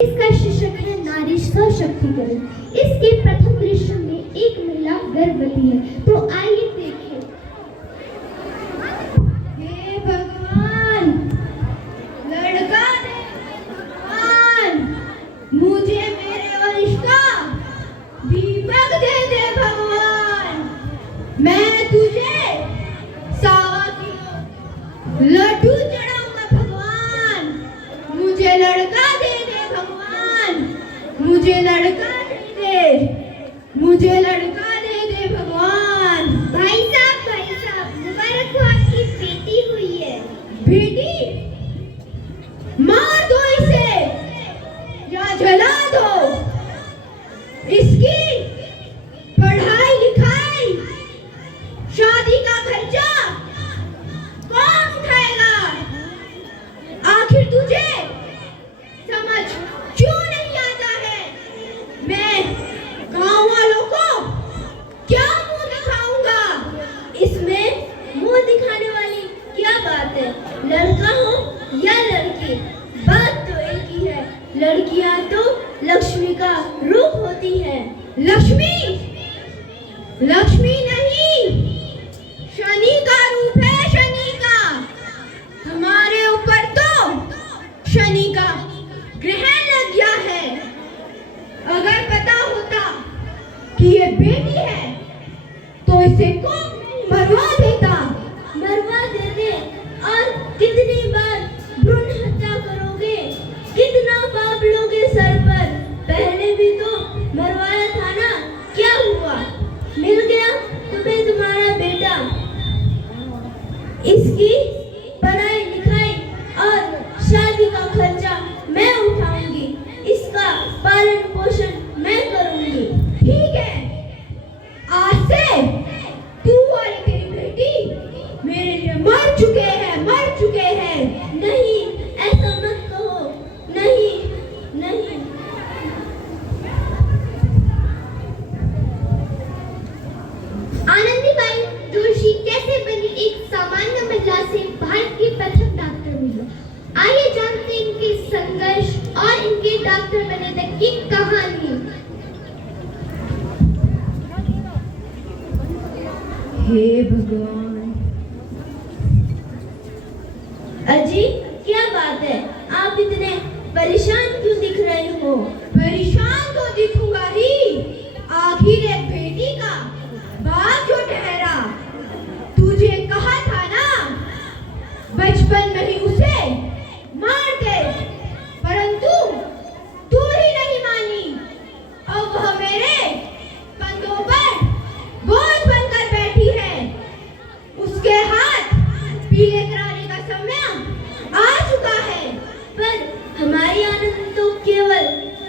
इसका शीर्षक है नारी सशक्तिकरण। इसके प्रथम दृश्य में एक महिला गर्भवती है, तो आइए देखें। हे भगवान, लड़का दे भगवान, मुझे मेरे वंश का दीपक दे दे भगवान। मैं तुझे 100 किलो लड्डू चढ़ाऊंगा भगवान। मुझे लड़का दे दे भगवान, मुझे लड़का दे दे, मुझे लड़का दे दे भगवान। भाई साहब मुबारक हो, आपकी बेटी हुई है। बेटी? मार दो इसे या जला दो। इसकी पढ़ाई लिखाई शादी का खर्चा कौन उठाएगा? आखिर तुझे समझ क्यों नहीं आता है? मैं गांव वालों को क्या मुंह दिखाऊंगा? इसमें मुंह दिखाने वाली क्या बात है? लड़का हो या लड़की, बात तो एक ही है। लड़कियां तो लक्ष्मी का रूप होती है। लक्ष्मी? लक्ष्मी नहीं, शनि का रूप है, शनि का। हमारे ऊपर तो शनि का ग्रहण लग गया है। अगर पता होता कि ये बेटी है तो इसे कौन मरवा देता। मरवा देते, और कितनी बार भ्रूण हत्या करोगे? कितना पाप लोगे सर पर? पहले भी तो मरवाया था ना, क्या हुआ? मिल गया तुम्हें तुम्हारा बेटा। इसकी पढ़ाई लिखाई और शादी का खर्चा मैं उठाऊंगी, इसका पालन पोषण मैं करूंगी। ठीक है, आज से तू और तेरी बेटी मेरे लिए मर चुके हैं, मर चुके हैं। नहीं, ऐसा मत कहो। नहीं नहीं। आनंदीबाई जोशी कैसे बनी एक सामान्य महिला से भारत की प्रथम डॉक्टर महिला? आइए जानते हैं इनके संघर्ष और इनके डॉक्टर बनने तक की कहानी। हे भगवान। अजी, क्या बात है? आप इतने परेशान क्यों दिख रहे हो? परेशान तो दिखूंगा ही, आखिर एक बेटी का बाप जो ठहरा। तुझे कहा था ना बचपन में ही उसे मार दे, परंतु तू ही नहीं मानी। अब वह मेरे कंधों पर बोझ बनकर बैठी है। उसके हाथ पीले कराने का समय आ चुका है। पर हमारी आनंद तो केवल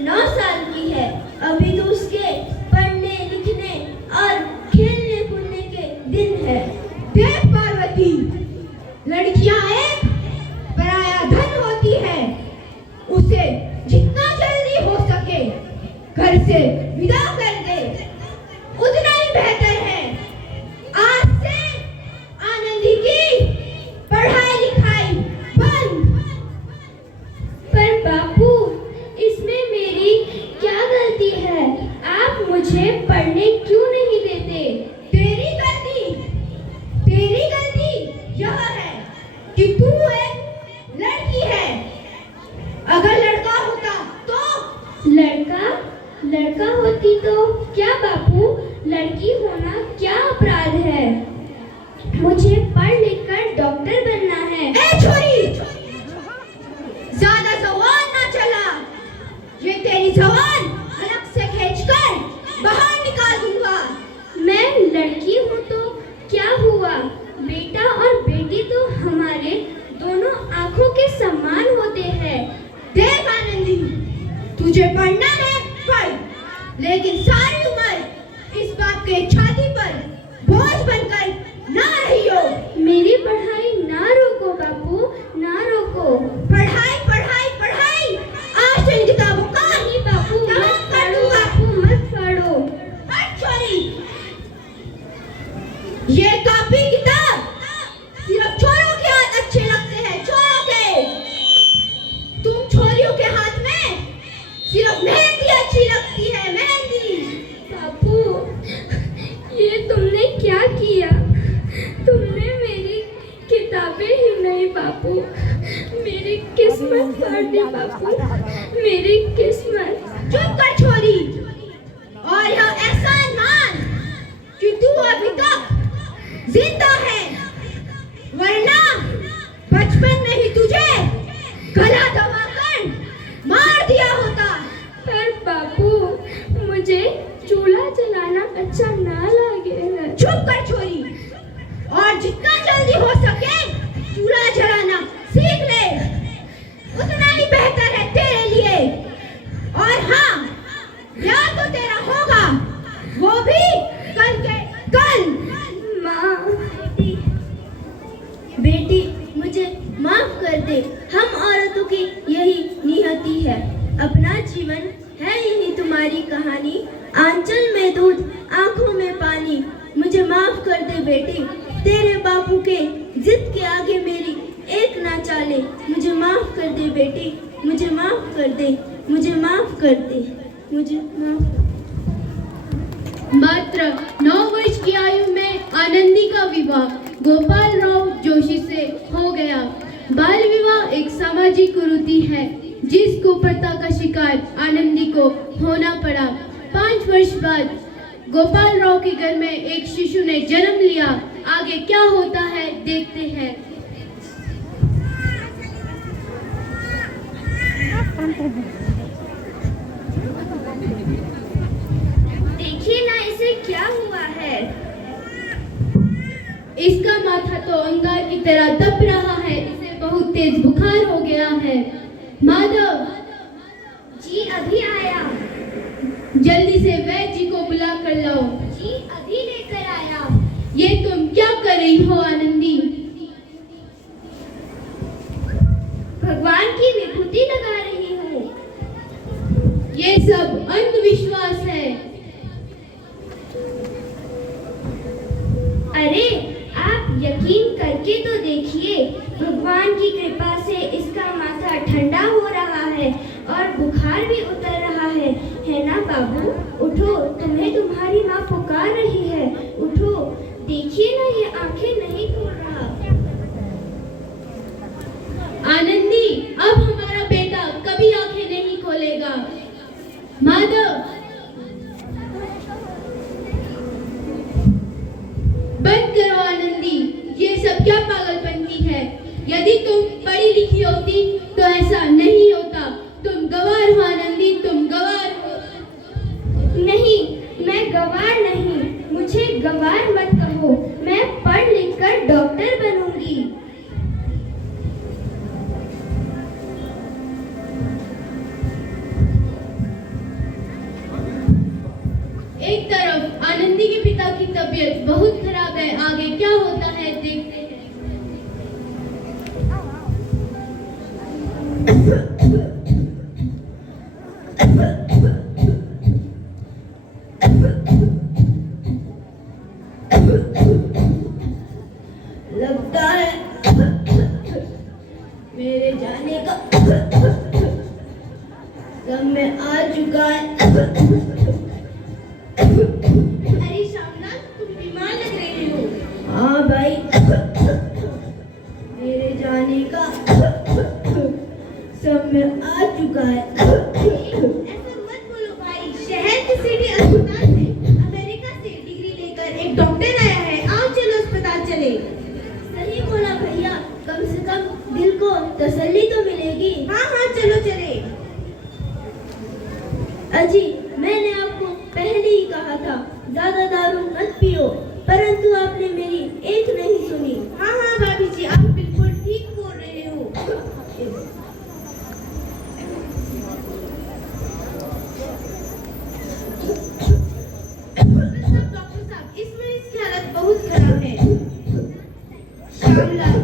9 साल की है। अभी तो उसके पढ़ने लिखने और खेलने कूदने के दिन है। देख पार्वती, लड़कियां एक पराया धन होती है। उसे जितना जल्दी हो सके घर से विदा कर दे, उतना ही बेहतर है। आज से आनंदी की पढ़ाई लिखाई बंद। पर बापू, इसमें मेरी क्या गलती है? आप मुझे पढ़ने क्यों नहीं देते? तेरी गलती यह है कि तू एक लड़की है। अगर लड़का होता तो लड़का होती तो क्या बापू? लड़की होना क्या अपराध है? मुझे पढ़ लिख कर डॉक्टर बनना है। ए छोरी, ज्यादा जबान ना चला। ये तेरी जबान अलग से खींचकर बाहर निकाल दूंगा। मैं लड़की हूँ तो क्या हुआ? बेटा और बेटी तो हमारे दोनों आंखों के समान होते हैं। देख आनंदी, तुझे पढ़ना है पढ़, लेकिन सारी उम्र इस बाप के छाती पर बोझ बनकर ना रहियो। मेरी पढ़ाई ना रोको बापू, ना रोको। पढ़ाई पढ़ाई पढ़ाई, आज तो इन किताबों का नहीं बापू, मत पढ़ो बापू, मत पढ़ो। हट छोरी, ये कॉपी किताब सिर्फ छोरों के हाथ अच्छे लगते हैं, छोरों के। तुम छोरियों के हाथ में सिर्फ मेहंदी अच्छी लगती है, मेहंदी। बापू, ये तुमने क्या किया? तुमने मेरी किताबें ही नहीं बापू, मेरी किस्मत फाड़ दी बापू, मेरी किस्मत। चुप कर छोरी, और यह एहसान मान कि तू अभी तक जिंदा है, वरना बचपन में ही तुझे गला दबाकर मार दिया होता। पर बापू, मुझे चूल्हा जलाना अच्छा ना लगे। चुप कर छोरी, और जितना जल्दी हो सके चूल्हा जलाना सीख ले, उतना ही बेहतर है तेरे लिए। और हाँ, ब्याह तो तेरा होगा, वो भी कल के कल। माँ, बेटी मुझे माफ कर दे। हम औरतों की यही नियति है। अपना जीवन है यही तुम्हारी कहानी। आंचल में दूध, आंखों में पानी। मुझे माफ कर दे बेटी। तेरे बापू के जिद के आगे मेरी एक ना चाले। मुझे माफ कर दे बेटी, मुझे माफ कर दे, मुझे माफ कर दे, मुझे माफ। मात्र 9 वर्ष की आयु में आनंदी का विवाह गोपाल राव जोशी से हो गया। बाल विवाह एक सामाजिक कुरीति है जिस कुप्रथा का शिकार आनंदी को होना पड़ा। 5 वर्ष बाद गोपाल राव के घर में एक शिशु ने जन्म लिया। आगे क्या होता है देखते हैं। देखिए ना इसे क्या हुआ है। इसका माथा तो अंगार की तरह तप रहा है। इसे बहुत तेज बुखार हो गया है। माधव जी अभी आया। जल्दी से वैद्य जी को बुला कर लाओ। जी अभी लेकर आया। ये तुम क्या कर रही हो आनंदी? भगवान की विभूति लगा रही हूँ। ये सब अंधविश्वास है। अरे आप यकीन करके तो देखिए, भगवान की कृपा से इसका माथा ठंडा हो रहा है और बुखार भी उतर रहा है ना बाबू? उठो, तुम्हें तुम्हारी माँ पुकार रही है। उठो, देखिए ना ये आंखें नहीं खोल रहा। आनंदी, अब हमारा बेटा कभी आंखें नहीं खोलेगा। माधव, बंद करो आनंदी। ये सब क्या पागलपंती है? यदि तुम पढ़ी लिखी होती तो ऐसा नहीं होता। तुम गवार हो आनंदी, तुम गवार हो। नहीं, मैं गवार नहीं। मुझे गवार मत कहो। मैं पढ़ लिख कर डॉक्टर बनूंगी। एक तरफ आनंदी के पिता की तबीयत बहुत खराब है। आगे क्या होता है देखते हैं। लगता है मेरे जाने का समय आ चुका है। अरे श्यामनाथ, तुम बीमार लग रहे हो। हाँ भाई, मेरे जाने का समय आ चुका है। ऐसा मत बोलो भाई। शहर के सिटी अस्पताल में अमेरिका से डिग्री लेकर एक डॉक्टर आया है। आओ चलो अस्पताल चले। सही बोला भैया, कम से कम दिल को तसल्ली तो मिलेगी। हाँ हाँ चलो चले। अजी, मैंने आपको पहले ही कहा था ज्यादा दारू मत पियो, परंतु आपने मेरी एक नहीं सुनी। हाँ हाँ भाभी जी, आप बिल्कुल ठीक बोल रहे हो। डॉक्टर साहब, इस मरीज की हालत बहुत खराब है। श्यामलाल,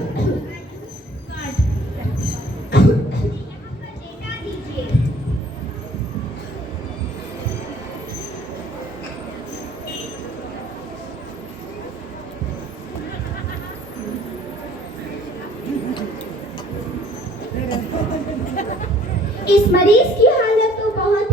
इस मरीज की हालत तो बहुत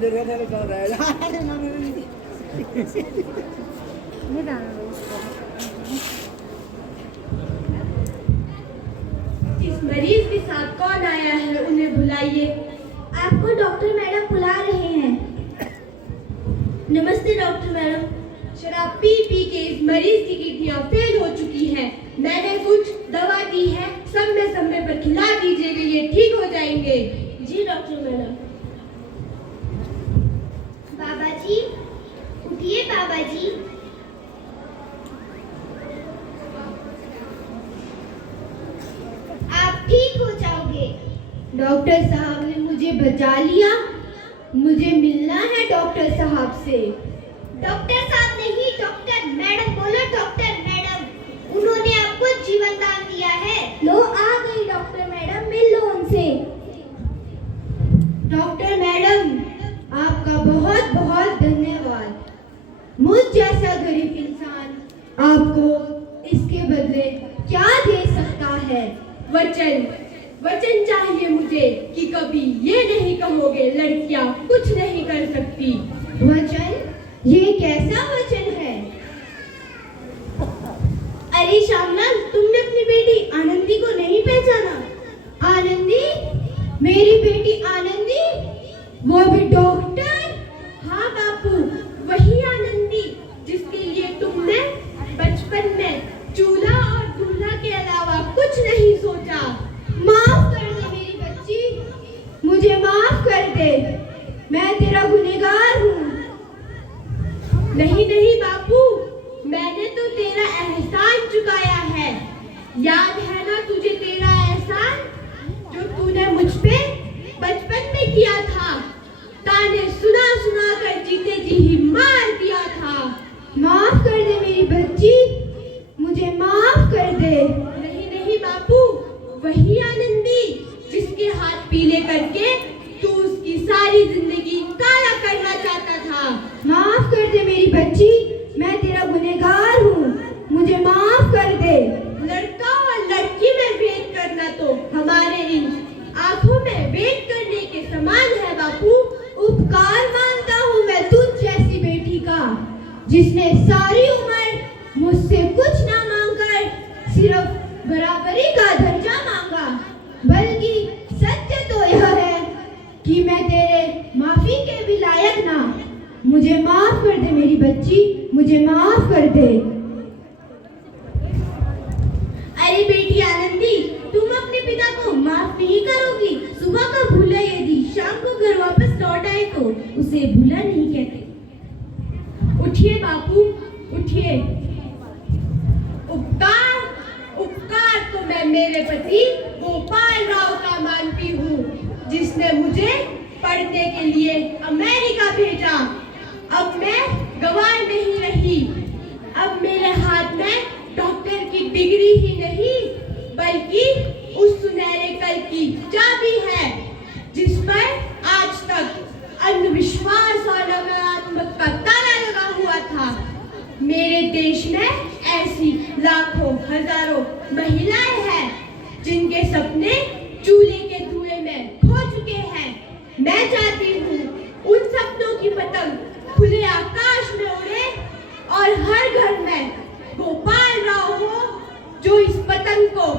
इस मरीज के साथ कौन आया है, उन्हें बुलाइए। आपको डॉक्टर मैडम बुला रहे हैं। नमस्ते डॉक्टर मैडम। शराब पी पी के इस मरीज की किडनियां फेल हो चुकी हैं। मैंने कुछ दवा दी है, समय पर खिला दीजिएगा, ये ठीक हो जाएंगे। जी डॉक्टर मैडम। बाबा जी उठिए, बाबा जी। आप ठीक हो जाओगे। डॉक्टर साहब ने मुझे बचा लिया। मुझे मिलना है डॉक्टर साहब से। डॉक्टर साहब नहीं, डॉक्टर मैडम बोलो, डॉक्टर मैडम। उन्होंने आपको जीवन दान दिया है। लो आ गई डॉक्टर मैडम, मिल लो उनसे। डॉक्टर मैडम, आपका बहुत बहुत धन्यवाद। मुझ जैसा गरीब इंसान आपको इसके बदले क्या दे सकता है? वचन चाहिए मुझे कि कभी ये नहीं कहोगे लड़कियां कुछ नहीं कर सकती। वचन? ये कैसा वचन है? अरे श्यामलाल, तुमने अपनी बेटी आनंदी को नहीं पहचाना? आनंदी? मेरी बेटी आनंदी? वो भी डॉक्टर? हाँ बापू, वही आनंदी जिसके लिए तुमने बचपन में चूल्हा और दूल्हा के अलावा कुछ नहीं सोचा। माफ कर दे मेरी बच्ची, मुझे माफ कर दे। मैं तेरा गुनहगार हूँ। नहीं बापू, मैंने तो तेरा एहसान चुकाया है। याद है ना तुझे तेरा एहसान जो तूने मुझ पे बचपन में किया था? ताने सुना कर जीते जी ही मार दिया था। माफ कर दे मेरी बच्ची, मुझे माफ कर दे। नहीं बापू, वही आनंदी जिसके हाथ पीले करके तू उसकी सारी जिंदगी काला करना चाहता था। माफ कर दे मेरी बच्ची, मैं तेरा गुनहगार हूँ, मुझे माफ कर दे। लड़का और लड़की में भेद करना तो हमारे इन आंखों में भेद करने के समान है बापू। उपकार मानता हूँ मैं तुझ जैसी बेटी का, जिसने सारी उम्र मुझसे कुछ ना मांगकर सिर्फ बराबरी का दर्जा मांगा। बल्कि सत्य तो यह है कि मैं तेरे माफी के भी लायक ना। मुझे माफ कर दे मेरी बच्ची, मुझे माफ कर दे। अरे बेटी आनंदी, तुम अपने पिता को माफ नहीं करोगी? सुबह का भूला यदि शाम को घर वापस लौट आए तो उसे भूला नहीं कहते। उठिए बापू, उठिए। उपकार तो मैं मेरे पति गोपाल राव का मानती हूँ, जिसने मुझे पढ़ने के लिए अमेरिका भेजा। अब मैं गंवार नहीं रही। अब मेरे हाथ में डॉक्टर की डिग्री ही नहीं, बल्कि उस सुनहरे कल की चाबी है जिस पर आज तक अंधविश्वास और नकारात्मक का ताला लगा हुआ था। मेरे देश में ऐसी लाखों हजारों महिलाएं हैं जिनके सपने चूल्हे के धुएं में खो चुके हैं। मैं चाहती हूँ उन सपनों की पतंग खुले आकाश में उड़े और हर घर में गोपाल राव हो जो इस पतंग को